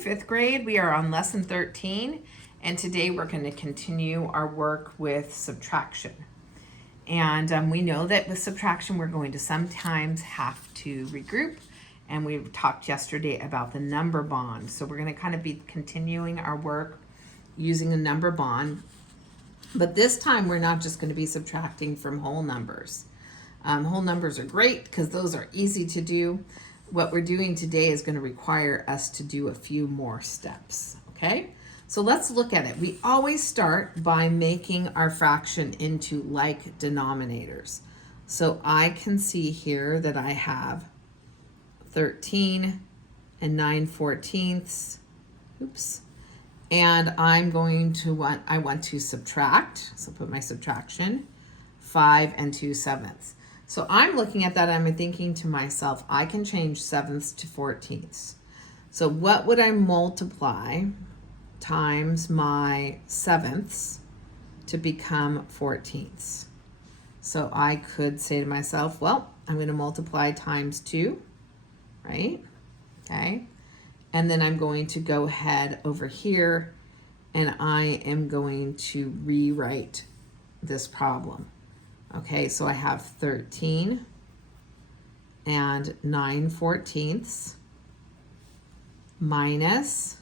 fifth grade. We are on lesson 13, and today we're going to continue our work with subtraction. And we know that with subtraction, we're going to sometimes have to regroup, and we talked yesterday about the number bond. So we're going to kind of be continuing our work using a number bond, but this time we're not just going to be subtracting from whole numbers. Whole numbers are great because those are easy to do. What we're doing today is going to require us to do a few more steps, okay? So let's look at it. We always start by making our fraction into like denominators. So I can see here that I have 13 and 9/14. Oops. And I'm going to I want to subtract, so put my subtraction, 5 and 2/7. So I'm looking at that, I'm thinking to myself, I can change sevenths to 14ths. So what would I multiply times my sevenths to become 14ths? So I could say to myself, well, I'm going to multiply times 2, right? Okay. And then I'm going to go ahead over here and I am going to rewrite this problem. Okay, so I have 13 and 9/14 minus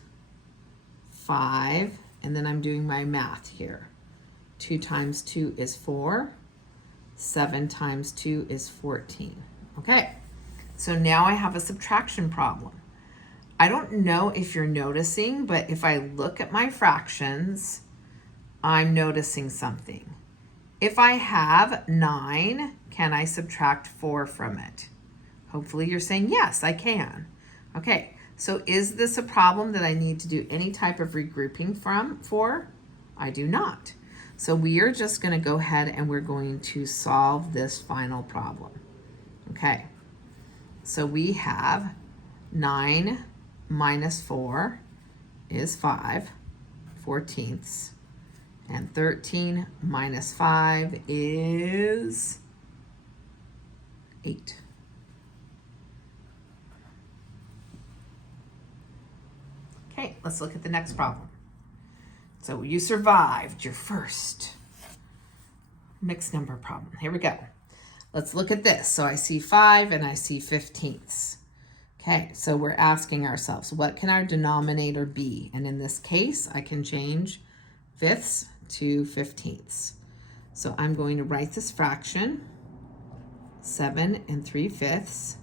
5, and then I'm doing my math here. 2 times 2 is 4. 7 times 2 is 14. Okay, so now I have a subtraction problem. I don't know if you're noticing, but if I look at my fractions, I'm noticing something. If I have 9, can I subtract 4 from it? Hopefully you're saying, yes, I can. Okay, so is this a problem that I need to do any type of regrouping for? I do not. So we are just going to go ahead and we're going to solve this final problem. Okay, so we have 9 minus 4 is 5/14. And 13 minus 5 is 8. Okay, let's look at the next problem. So you survived your first mixed number problem. Here we go. Let's look at this. So I see 5 and I see 15ths. Okay, so we're asking ourselves, what can our denominator be? And in this case, I can change fifths to 15ths. So I'm going to write this fraction, 7 3/5.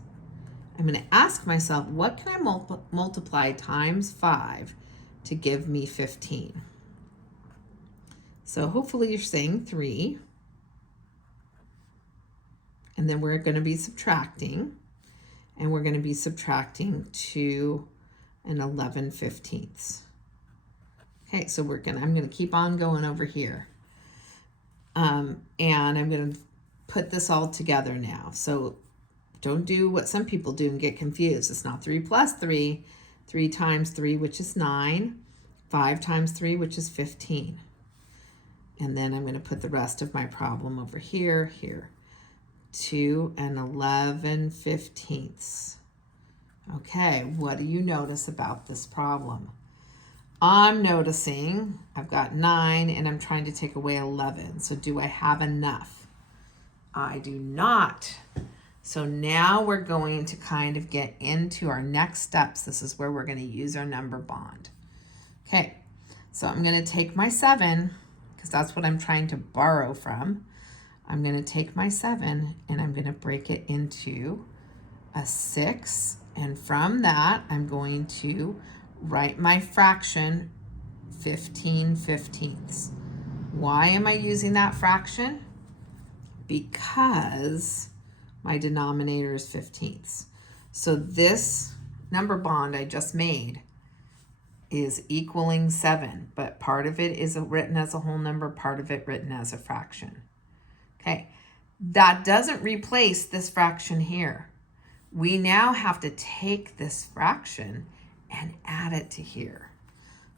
I'm going to ask myself, what can I multiply times 5 to give me 15? So hopefully you're saying 3. And then we're going to be subtracting. And we're going to be subtracting 2 and 11/15. Okay, so I'm going to keep on going over here. And I'm going to put this all together now. So don't do what some people do and get confused. It's not 3 plus 3, 3 times 3, which is 9, 5 times 3, which is 15. And then I'm going to put the rest of my problem over here, 2 and 11/15. Okay, what do you notice about this problem? I'm noticing I've got 9 and I'm trying to take away 11. So do I have enough? I do not. So now we're going to kind of get into our next steps. This is where we're going to use our number bond. Okay, so I'm going to take my 7 because that's what I'm trying to borrow from. I'm going to take my 7 and I'm going to break it into a 6. And from that, I'm going to write my fraction 15/15. Why am I using that fraction? Because my denominator is 15ths. So this number bond I just made is equaling 7, but part of it is written as a whole number, part of it written as a fraction. Okay, that doesn't replace this fraction here. We now have to take this fraction and add it to here.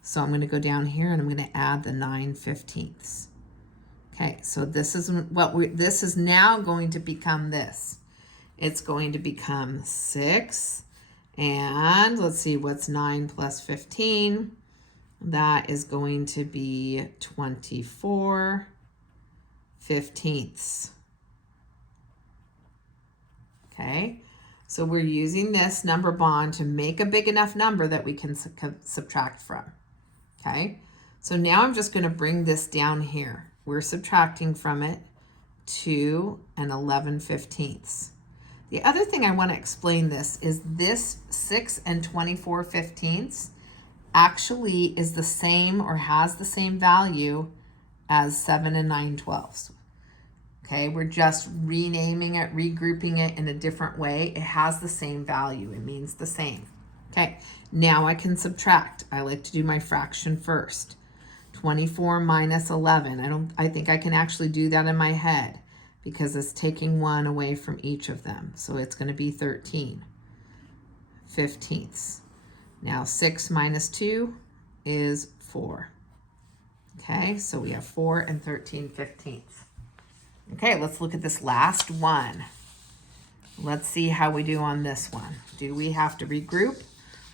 So I'm going to go down here and I'm going to add the 9/15. Okay, so this is this is now going to become this. It's going to become 6 And let's see, what's 9 plus 15? That is going to be 24/15. Okay, so we're using this number bond to make a big enough number that we can subtract from. Okay, so now I'm just going to bring this down here. We're subtracting from it 2 and 11/15. The other thing I want to explain this is this 6 and 24/15 actually is the same or has the same value as 7 and 9/12. Okay, we're just renaming it, regrouping it in a different way. It has the same value. It means the same. Okay, now I can subtract. I like to do my fraction first. 24 minus 11. I think I can actually do that in my head because it's taking 1 away from each of them. So it's going to be 13/15. Now 6 minus 2 is 4. Okay, so we have 4 and 13/15. Okay, let's look at this last one. Let's see how we do on this one. Do we have to regroup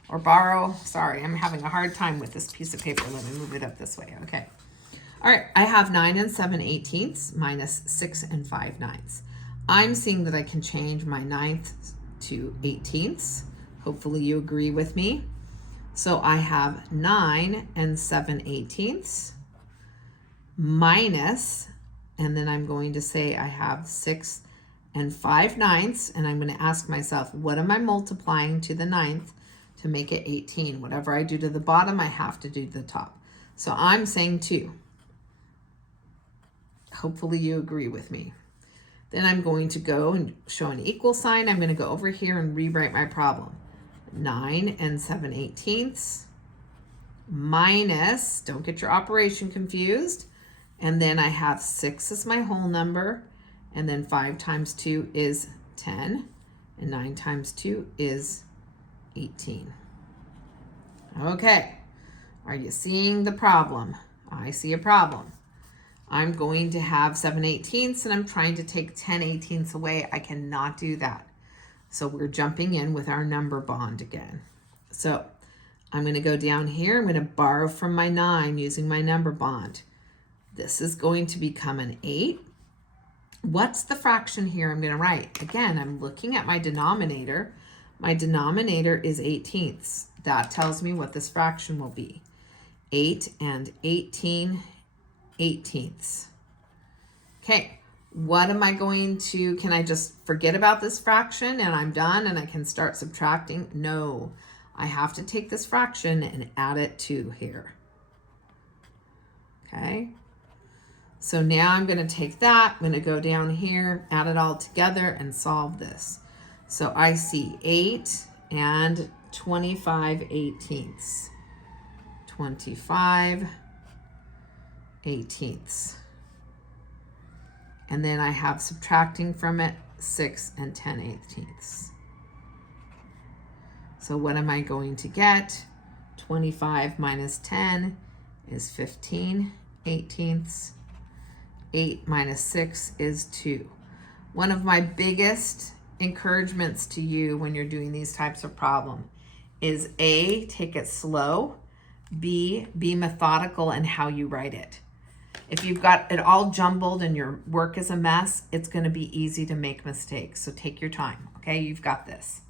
or borrow? Sorry, I'm having a hard time with this piece of paper. Let me move it up this way. Okay. All right, I have 9 and 7/18 minus 6 and 5/9. I'm seeing that I can change my 9th to 18ths. Hopefully you agree with me. So I have 9 and 7/18 minus, and then I'm going to say I have 6 and 5/9, and I'm going to ask myself, what am I multiplying to the 9th to make it 18? Whatever I do to the bottom, I have to do to the top. So I'm saying 2. Hopefully you agree with me. Then I'm going to go and show an equal sign. I'm going to go over here and rewrite my problem. 9 and 7/18 minus, don't get your operation confused, and then I have 6 as my whole number, and then 5 times 2 is 10, and 9 times 2 is 18. Okay, are you seeing the problem? I see a problem. I'm going to have 7/18 and I'm trying to take 10/18 away. I cannot do that. So we're jumping in with our number bond again. So I'm going to go down here. I'm going to borrow from my 9 using my number bond. This is going to become an 8. What's the fraction here I'm going to write? Again, I'm looking at my denominator. My denominator is 18ths. That tells me what this fraction will be. 8 and 18/18. Okay, what am I going to, can I just forget about this fraction and I'm done and I can start subtracting? No, I have to take this fraction and add it to here. Okay, so now I'm going to take that, I'm going to go down here, add it all together and solve this. So I see 8 and 25/18. 25/18. And then I have subtracting from it 6 and 10/18. So what am I going to get? 25 minus 10 is 15/18. 8 minus 6 is 2. One of my biggest encouragements to you when you're doing these types of problems is A, take it slow, B, be methodical in how you write it. If you've got it all jumbled and your work is a mess, it's going to be easy to make mistakes. So take your time, okay? You've got this.